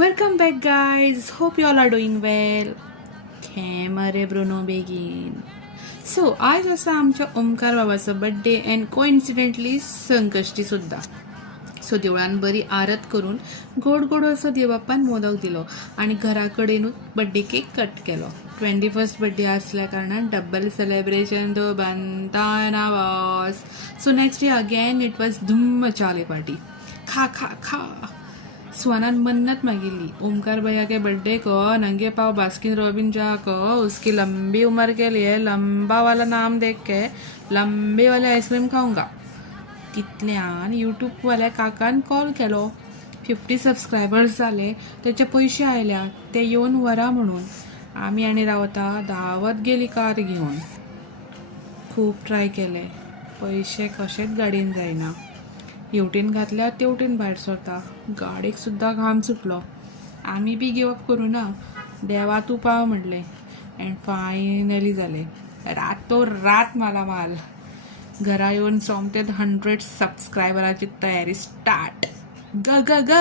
Welcome back, guys. Hope you all are doing well. Camera Bruno begin. So, आज असा आमच्या ओमकार बाबाचा birthday and coincidentally Sankashti सुद्धा. So देवळान बरी आरत करून गोड गोड असो देवबापान मोदक दिलो आणि घराकडेनूच बर्थडे केक कट केलो. 21st बर्थडे असल्या कारणान डबल सेलिब्रेशन तो बनता was. So next day again it was धूम मचाले पार्टी. खा खा खा. स्वानन मन्नत मांगिली, ओमकार भैया के बर्थडे को नंगे पाव बास्किन रॉबिन जा को उसकी लंबी उम्र के लिए लंबा वाला नाम देख के लंबे वाले आईस्क्रीम खाऊंगा. तितल्यान यूट्यूब वाल्या काकान कॉल केलो. 50 सबस्क्रायबर्स झाले, त्याचे पैसे आयल्या, ते येऊन वरा म्हणून. आम्ही आणि रावता धावत गेली कार घेऊन. खूप ट्राय केले, पैसे कशेच गाडीन जायना. हेवटेन घातल्या तेवटेन भायर सरता. गाडीक सुद्धा घाम सुटलो. आम्ही बी गिवअप करू ना. देवा तू पाव म्हणले अँड फायनली झाले. रात मालामाल. घरा येऊन सोमतेत 100 सबस्क्रायबराची तयारी स्टार्ट. ग ग ग.